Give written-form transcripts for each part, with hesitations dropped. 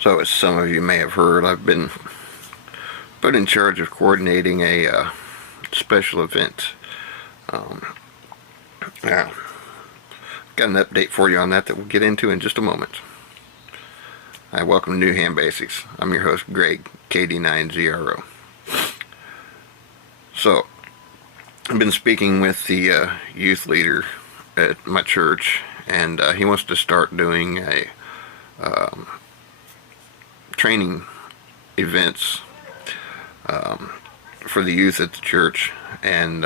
So, as some of you may have heard, I've been put in charge of coordinating a special event. Now, got an update for you on that we'll get into in just a moment. I welcome New Ham Basics. I'm your host, Greg, KD9ZRO. So, I've been speaking with the youth leader at my church, and he wants to start doing a training events for the youth at the church, and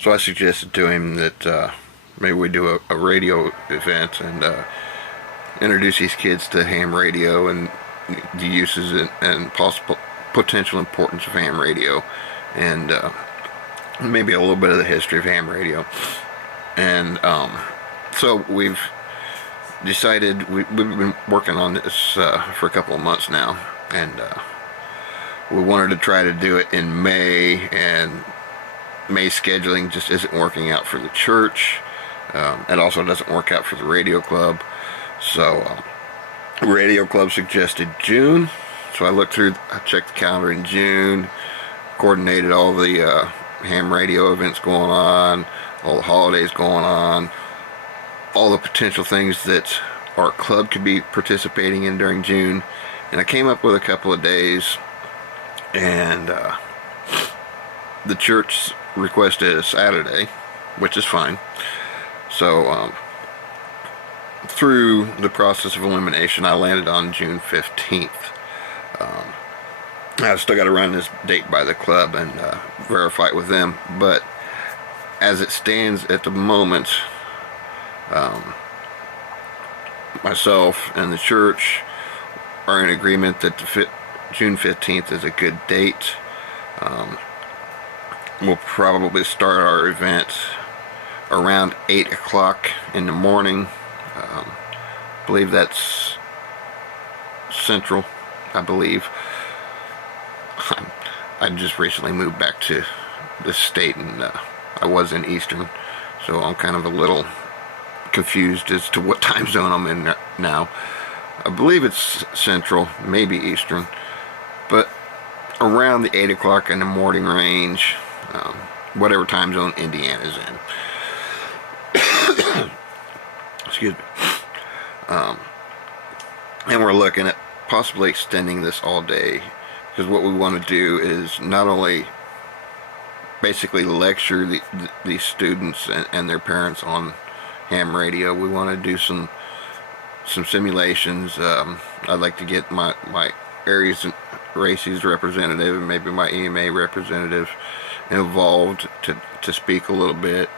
so I suggested to him that maybe we do a radio event and introduce these kids to ham radio and the uses and possible potential importance of ham radio, and maybe a little bit of the history of ham radio. And so we've decided we've been working on this for a couple of months now, and we wanted to try to do it in May, and May scheduling just isn't working out for the church. It also doesn't work out for the radio club. So radio club suggested June. So I checked the calendar in June, coordinated all the ham radio events going on, all the holidays going on, all the potential things that our club could be participating in during June, and I came up with a couple of days, and the church requested a Saturday, which is fine. So through the process of elimination, I landed on June 15th. I've still got to run this date by the club and verify it with them, but as it stands at the moment, myself and the church are in agreement that June 15th is a good date. We'll probably start our event around 8 o'clock in the morning. I believe that's Central, I believe. I just recently moved back to this state, and I was in Eastern, so I'm kind of a little confused as to what time zone I'm in now. I believe it's Central, maybe Eastern, but around the 8 o'clock in the morning range, whatever time zone Indiana's in. Excuse me. And we're looking at possibly extending this all day, because what we want to do is not only basically lecture the students and their parents on ham radio. We want to do some simulations. I'd like to get my areas and races representative and maybe my EMA representative involved to speak a little bit.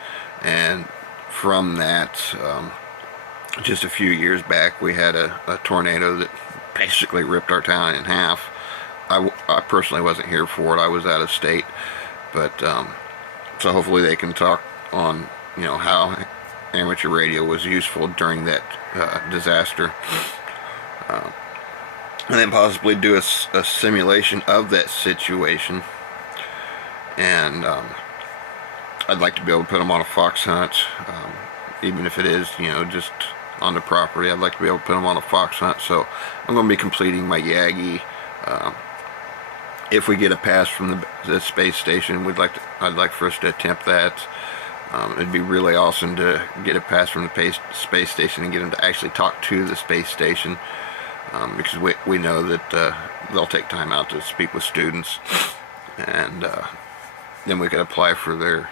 And from that, just a few years back, we had a tornado that basically ripped our town in half. I personally wasn't here for it. I was out of state, but so hopefully they can talk on how amateur radio was useful during that disaster, and then possibly do a simulation of that situation. And I'd like to be able to put them on a fox hunt, even if it is just on the property. I'd like to be able to put them on a fox hunt. So I'm going to be completing my Yagi. If we get a pass from the space station, I'd like for us to attempt that. It'd be really awesome to get a pass from the space station and get them to actually talk to the space station, because we know that they'll take time out to speak with students, and then we could apply for their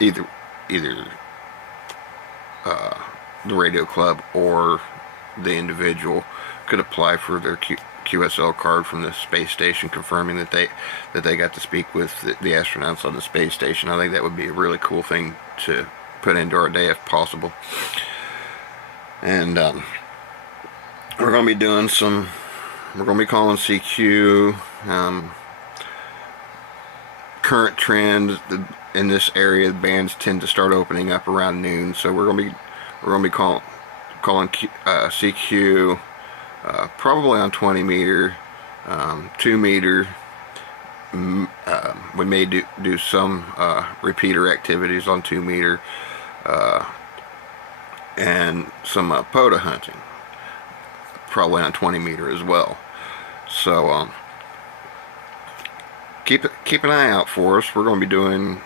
either the radio club or the individual could apply for their QSL card from the space station, confirming that they got to speak with the astronauts on the space station. I think that would be a really cool thing to put into our day if possible. And we're going to be doing we're going to be calling CQ. Current trend in this area, the bands tend to start opening up around noon, so we're going to be calling CQ. Probably on 20 meter, 2 meter. We may do some repeater activities on 2 meter. and some POTA hunting, probably on 20 meter as well. So keep an eye out for us. We're going to be doing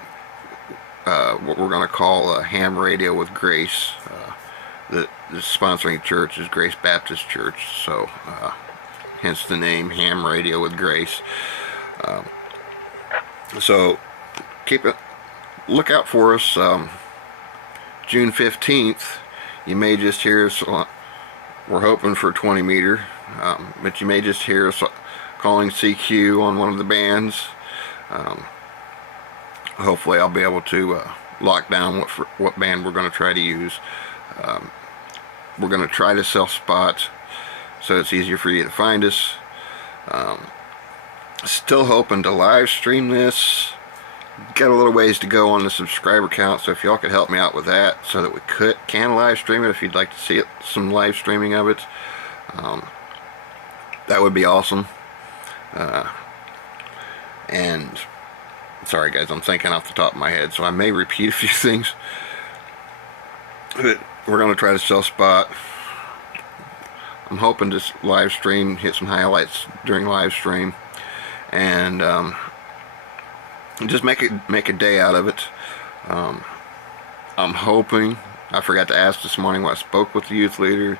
what we're going to call ham radio with Grace. The sponsoring church is Grace Baptist Church, so hence the name Ham Radio with Grace. So look out for us. June 15th, you may just hear us. We're hoping for 20 meter, but you may just hear us calling CQ on one of the bands. Hopefully I'll be able to lock down what band we're going to try to use. We're going to try to self-spot so it's easier for you to find us. Still hoping to live stream this. Got a little ways to go on the subscriber count, so if y'all could help me out with that so that we can live stream it, if you'd like to see some live streaming of it, that would be awesome. And sorry guys, I'm thinking off the top of my head, so I may repeat a few things, but we're going to try to self-spot. I'm hoping to live stream, hit some highlights during live stream, and just make a day out of it. I'm hoping, I forgot to ask this morning when I spoke with the youth leader,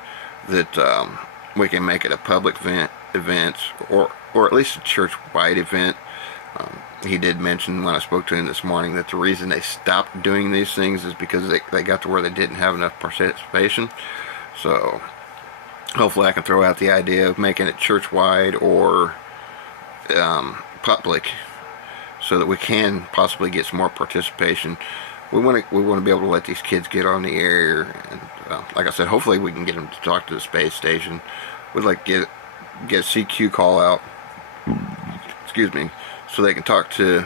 that we can make it a public event or at least a church-wide event. He did mention when I spoke to him this morning that the reason they stopped doing these things is because they got to where they didn't have enough participation. So hopefully I can throw out the idea of making it church-wide or public, so that we can possibly get some more participation. We want to be able to let these kids get on the air, and like I said, hopefully we can get them to talk to the space station. We'd like to get a CQ call out, excuse me, so they can talk to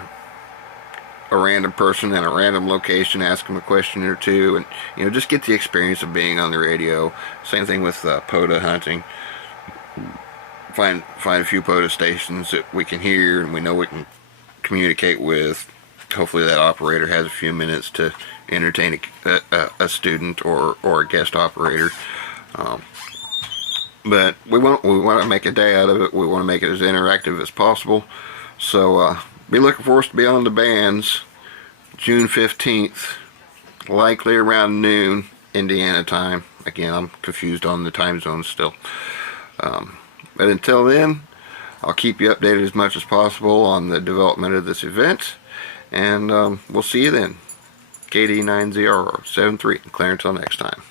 a random person in a random location, ask them a question or two, and just get the experience of being on the radio. Same thing with POTA hunting. Find a few POTA stations that we can hear and we know we can communicate with. Hopefully that operator has a few minutes to entertain a student or a guest operator. But we want to make a day out of it. We want to make it as interactive as possible. So be looking for us to be on the bands June 15th, likely around noon Indiana time. Again, I'm confused on the time zones still. But until then, I'll keep you updated as much as possible on the development of this event, and we'll see you then. KD9ZRO73, Clarence, until next time.